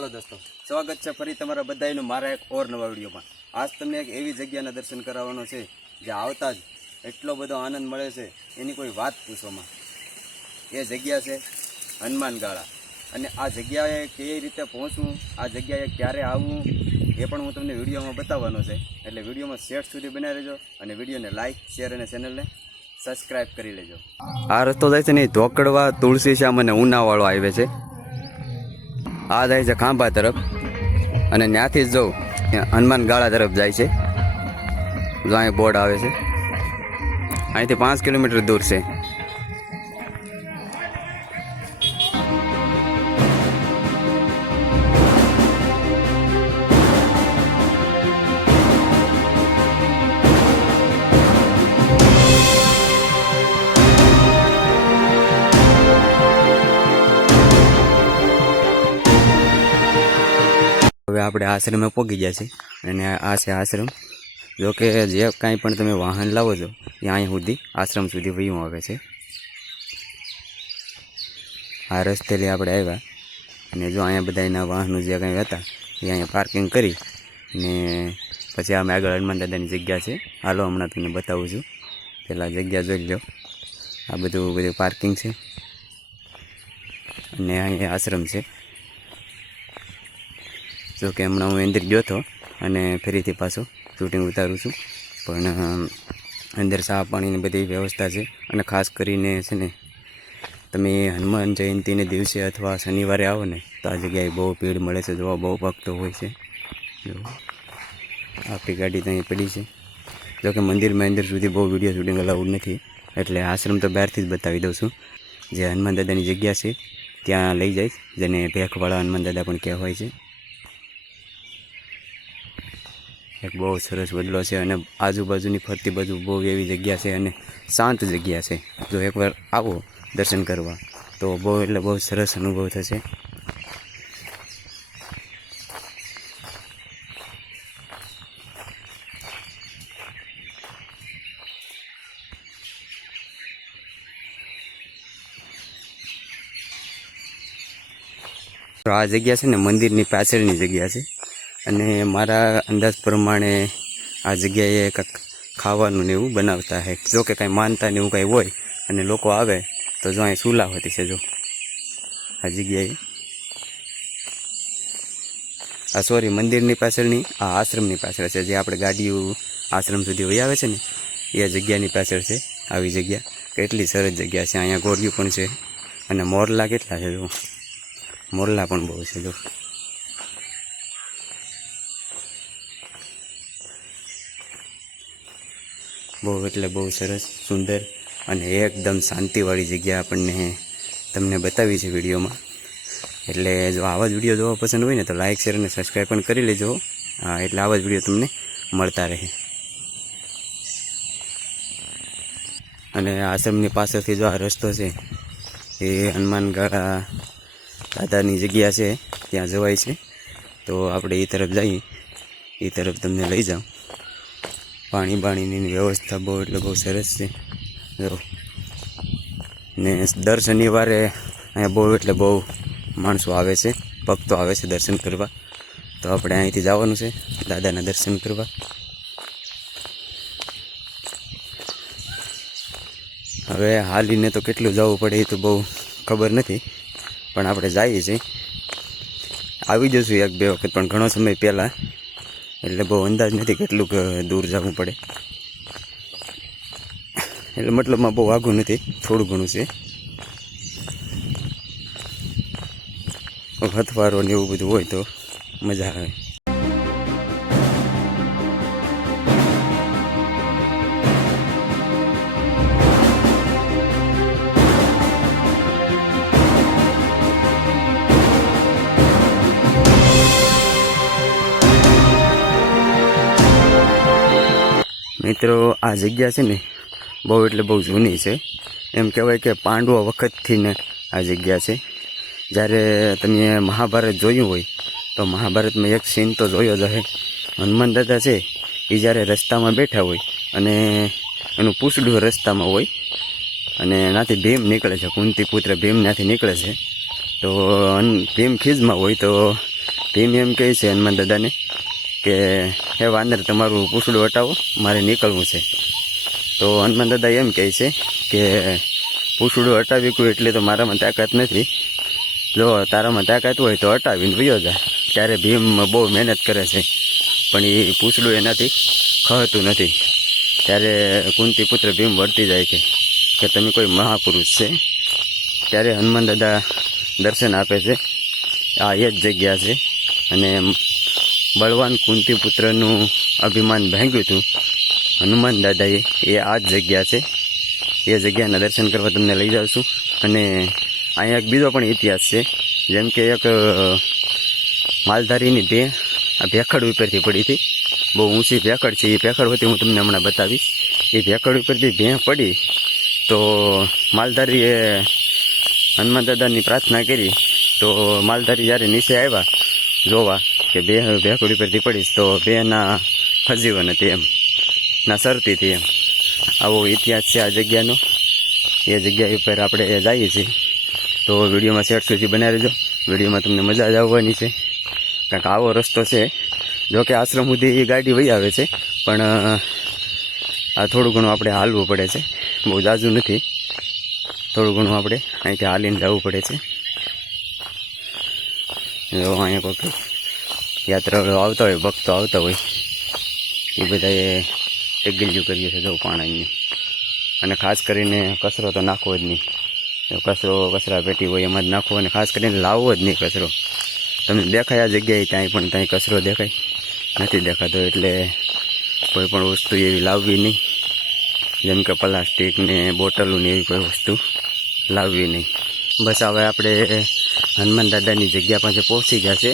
હાલો દોસ્તો, સ્વાગત છે ફરી તમારા બધાનું મારા એક ઓર નવા વિડીયોમાં। આજ તમને એક એવી જગ્યાના દર્શન કરાવવાનો છે જે આવતા જ એટલો બધો આનંદ મળે છે એની કોઈ વાત પૂછવામાં। એ જગ્યા છે હનુમાનગાળા। અને આ જગ્યાએ કઈ રીતે પહોંચવું, આ જગ્યાએ ક્યારે આવવું એ પણ હું તમને વિડીયોમાં બતાવવાનો છે। એટલે વિડીયોમાં શેર સુધી બનાવી રહેજો અને વિડીયોને લાઇક, શેર અને ચેનલને સબસ્ક્રાઈબ કરી લેજો। આ રસ્તો જાય છે ને ધોકડવા, તુલસીશ્યામ અને ઉનાવાળો આવે છે। આ જાય છે ખાંભા તરફ અને ત્યાંથી જ જવું હનુમાનગાળા તરફ જાય છે। જો અહીં બોર્ડ આવે છે, અહીંથી 5 કિલોમીટર દૂર છે। હવે આપણે આશ્રમે પહોંચી ગયા છે અને આ છે આશ્રમ। જો કે જે કાંઈ પણ તમે વાહન લાવો છો એ અહીં સુધી આશ્રમ સુધી વયું આવે છે। આ રસ્તેથી આપણે આવ્યા અને જો અહીંયા બધા એના વાહનો જે કાંઈ હતા એ અહીંયા પાર્કિંગ કરી ને પછી અમે આગળ હનુમાન દાદાની જગ્યા છે। હાલો હમણાં તમને બતાવું છું, પહેલાં જગ્યા જોઈ લો। આ બધું પાર્કિંગ છે અને અહીંયા આશ્રમ છે। જો કે હમણાં હું અંદર ગયો હતો અને ફરીથી પાછું શૂટિંગ ઉતારું છું, પણ અંદર ચા પાણીની બધી વ્યવસ્થા છે। અને ખાસ કરીને છે ને તમે હનુમાન જયંતિને દિવસે અથવા શનિવારે આવો ને તો આ જગ્યાએ બહુ ભીડ મળે છે, જોવા બહુ ભક્તો હોય છે। જો આપણી ગાડી ત્યાં પડી છે। જો કે મંદિરમાં અંદર સુધી બહુ વિડીયો શૂટિંગ અલાઉડ નથી, એટલે આશ્રમ તો બહારથી જ બતાવી દઉં છું। જે હનુમાન દાદાની જગ્યા છે ત્યાં લઈ જાય, જેને ભેખવાળા હનુમાન દાદા પણ કહેવાય છે। એક બહુ સરસ વડલો છે અને આજુબાજુની ફરતી બાજુ બહુ એવી જગ્યા છે અને શાંત જગ્યા છે। જો એકવાર આવો દર્શન કરવા તો બહુ એટલે બહુ સરસ અનુભવ થશે। તો આ જગ્યા છે ને મંદિરની પાછળની જગ્યા છે અને મારા અંદાજ પ્રમાણે આ જગ્યાએ કંઈક ખાવાનું ને એવું બનાવતા હે। જો કે કાંઈ માનતા ને એવું કાંઈ હોય અને લોકો આવે તો જો અહીં ચૂલા હોતી છે। જો આ જગ્યાએ આ સોરી મંદિરની પાછળની આ આશ્રમની પાછળ છે, જે આપણે ગાડીઓ આશ્રમ સુધી વહી આવે છે ને એ જગ્યાની પાછળ છે આવી જગ્યા। કેટલી સરસ જગ્યા છે, અહીંયા ગોળિયું પણ છે અને મોરલા કેટલા છે, જો મોરલા પણ બહુ છે। જો બહુ એટલે બહુ સરસ સુંદર અને એકદમ શાંતિવાળી જગ્યા આપણને તમને બતાવી છે વિડીયોમાં। એટલે જો આવા જ વિડીયો જોવા પસંદ હોય ને તો લાઇક, શેર અને સબસ્ક્રાઈબ પણ કરી લેજો। એટલે આવા જ વિડીયો તમને મળતા રહે। અને આશ્રમની પાછળથી જો આ રસ્તો છે એ હનુમાનગાળા દાદાની જગ્યા છે, ત્યાં જવાય છે। તો આપણે એ તરફ જઈએ, એ તરફ તમને લઈ જાઉં। પાણી બાણીની વ્યવસ્થા બહુ એટલે બહુ સરસ છે। જો ને દર શનિવારે અહીંયા બહુ એટલે બહુ માણસો આવે છે, ભક્તો આવે છે દર્શન કરવા। તો આપણે અહીંથી જવાનું છે દાદાના દર્શન કરવા। હવે હાલીને તો કેટલું જવું પડે એ તો બહુ ખબર નથી, પણ આપણે જઈએ છીએ। આવી જશું 1-2 વખત, પણ ઘણો સમય પહેલાં, એટલે બહુ અંદાજ નથી કેટલુંક દૂર જવું પડે। એટલે મતલબમાં બહુ આઘું નથી, થોડું ઘણું છે। હથવારો ને એવું બધું હોય તો મજા આવે। મિત્રો આ જગ્યા છે ને બહુ એટલે બહુ જૂની છે। એમ કહેવાય કે પાંડવો વખતથી ને આ જગ્યા છે। જ્યારે તમે મહાભારત જોયું હોય તો મહાભારતમાં એક સીન તો જોયો જ હશે। હનુમાન દાદા છે એ જ્યારે રસ્તામાં બેઠા હોય અને એનું પૂછડું રસ્તામાં હોય અને એનાથી ભીમ નીકળે છે, કુંતી પુત્ર ભીમ ત્યાંથી નીકળે છે। તો ભીમ ખીજમાં હોય તો ભીમ એમ કહે છે હનુમાન દાદાને કે હે વાનર, તમારું પૂછડું હટાવો, મારે નીકળવું છે. તો હનુમાન દાદા એમ કહે છે કે પૂછડું હટાવી કોઈ એટલે તો મારામાં તાકાત નથી. જો તારામાં તાકાત હોય તો હટાવીને વયો જા. ત્યારે ભીમ બહુ મહેનત કરે છે પણ એ પૂછડું એનાથી ખહતું નથી. ત્યારે કુંતી પુત્ર ભીમ વર્તી જાય છે કે તમે કોઈ મહાપુરુષ છે. ત્યારે હનુમાન દાદા દર્શન આપે છે. આ એ જ જગ્યા છે અને બળવાન કુંતી પુત્રનું અભિમાન ભાંગ્યું હતું હનુમાન દાદાએ, એ આ જ જગ્યા છે. એ જગ્યાના દર્શન કરવા તમને લઈ જાઉં છું. અને અહીંયા એક બીજો પણ ઇતિહાસ છે. જેમ કે એક માલધારીની આ ભેખડ ઉપરથી પડી હતી. બહુ ઊંચી ભેખડ છે. એ ભેખડ હોતી હું તમને હમણાં બતાવીશ. એ ભેખડ ઉપરથી પડી તો માલધારીએ હનુમાન દાદાની પ્રાર્થના કરી. તો માલધારી જ્યારે નીચે આવ્યા જોવા કે ભેખડ ઉપરથી પડીશ તો બેના સજીવન હતી એમ, ના સરતી હતી એમ. આવો ઇતિહાસ છે આ જગ્યાનો. એ જગ્યા ઉપર આપણે જઈએ છીએ. તો વિડીયોમાં સેટ સુધી બનાવી રહેજો. વિડીયોમાં તમને મજા જ આવવાની છે. કારણ કે આવો રસ્તો છે. જોકે આશ્રમ સુધી એ ગાડી વહી આવે છે પણ આ થોડું ઘણું આપણે હાલવું પડે છે. બહુ જાજુ નથી, થોડું ઘણું આપણે અહીંથી હાલીને જવું પડે છે. જો અહીંયા કોઈ યાત્રાળુઓ આવતા હોય, ભક્તો આવતા હોય, એ બધાએ ટેગલ્યું કર્યું છે જો પાણીની. અને ખાસ કરીને કચરો તો નાખવો જ નહીં. કચરા પેટી હોય એમાં જ નાખવો, અને ખાસ કરીને લાવવો જ નહીં કચરો. તમને દેખાય આ જગ્યાએ ક્યાંય પણ ત્યાં કચરો દેખાય નથી દેખાતો. એટલે કોઈ પણ વસ્તુ એવી લાવવી નહીં, જેમ કે પ્લાસ્ટિક ને બોટલો ને એવી કોઈ વસ્તુ લાવવી નહીં. બસ હવે આપણે હનુમાન દાદાની જગ્યા પાસે પહોંચી ગયા છે.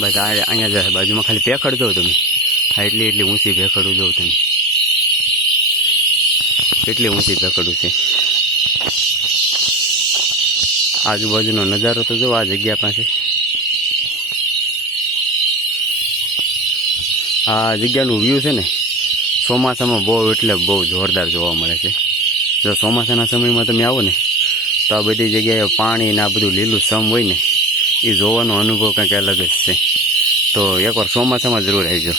બસ અહીંયા જ બાજુમાં ખાલી ભેખડ જોઉં તમે. હા, એટલી ઊંચી ભેખડું જોઉં તમે, કેટલી ઊંચી ભેખડું છે. આજુબાજુનો નજારો તો જો આ જગ્યા પાસે. આ જગ્યાનું વ્યૂ છે ને ચોમાસામાં બહુ એટલે બહુ જોરદાર જોવા મળે છે. જો ચોમાસાના સમયમાં તમે આવો ને તો આ બધી જગ્યાએ પાણી ને આ બધું લીલું સમ હોય ને એ જોવાનો અનુભવ કંઈક અલગ જ છે. તો એકવાર ચોમાસામાં જરૂર આવજો.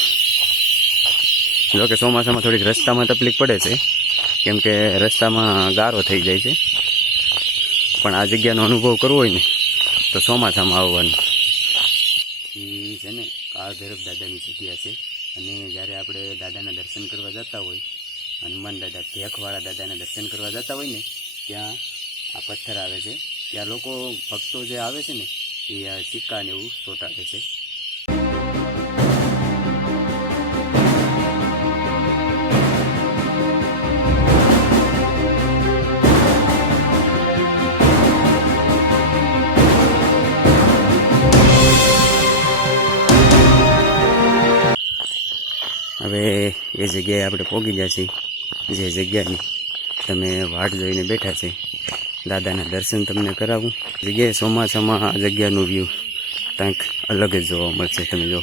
જોકે ચોમાસામાં થોડીક રસ્તામાં તકલીફ પડે છે, કેમ કે રસ્તામાં ગારો થઈ જાય છે. પણ આ જગ્યાનો અનુભવ કરવો હોય ને તો ચોમાસામાં આવવાનું. એ છે ને કાળ ભૈરવ દાદાની જગ્યા છે. અને જ્યારે આપણે દાદાના દર્શન કરવા જતા હોય, હનુમાન દાદા ભેખવાળા દાદાના દર્શન કરવા જતા હોય ને, ત્યાં આ પથ્થર આવે છે. ત્યાં લોકો ભક્તો જે આવે છે ને એ આ સિક્કા ને એવું ચોંટાડે છે. હવે એ જગ્યાએ આપણે પહોંચી ગયા છીએ, જે જગ્યાની તમે વાટ જોઈને બેઠા છે. દાદાના દર્શન તમને કરાવું. જગ્યાએ ચોમાસામાં આ જગ્યાનું વ્યૂ કંઈક અલગ જ જોવા મળશે. તમે જો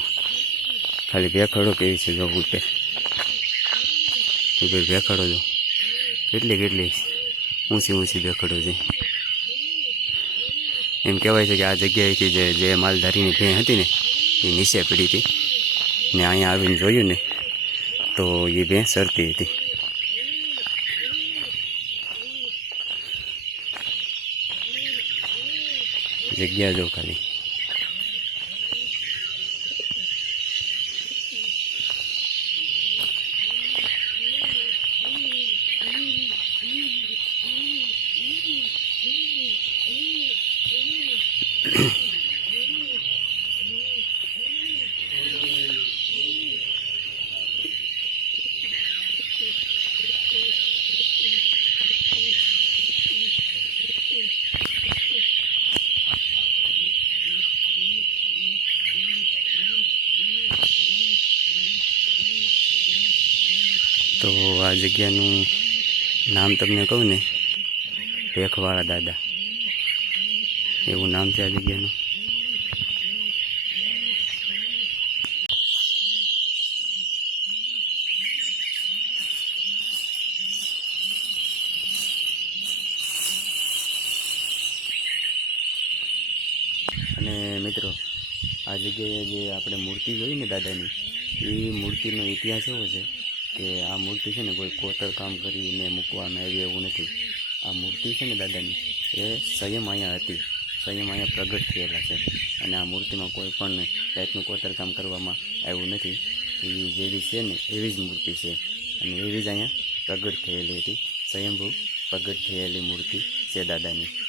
ખાલી ભેખડો કેવી છે, જો ઉપર ભેખડો જો કેટલી ઊંચી ભેખડો છે. એમ કહેવાય છે કે આ જગ્યાએથી જે માલધારીની ભેં હતી ને એ નીચે પડી હતી ને અહીંયા આવીને જોયું ને તો એ ભેં સરતી હતી. જગ્યા જો ખાલી. તો આ જગ્યાનું નામ તમને કહું ને, ભેખવાળા દાદા એવું નામ છે આ જગ્યાનું. અને મિત્રો, આ જગ્યાએ જે આપણે મૂર્તિ જોઈ ને દાદાની, એ મૂર્તિનો ઇતિહાસ એવો છે કે આ મૂર્તિ છે ને કોઈ કોતરકામ કરીને મૂકવામાં આવી એવું નથી. આ મૂર્તિ છે ને દાદાની એ સ્વયં અહીંયા હતી, સ્વયં અહીંયા પ્રગટ થયેલા છે. અને આ મૂર્તિમાં કોઈ પણ જાતનું કોતરકામ કરવામાં આવ્યું નથી. એ જેવી છે ને એવી જ મૂર્તિ છે અને એવી જ અહીંયા પ્રગટ થયેલી હતી. સ્વયંભૂ પ્રગટ થયેલી મૂર્તિ છે દાદાની.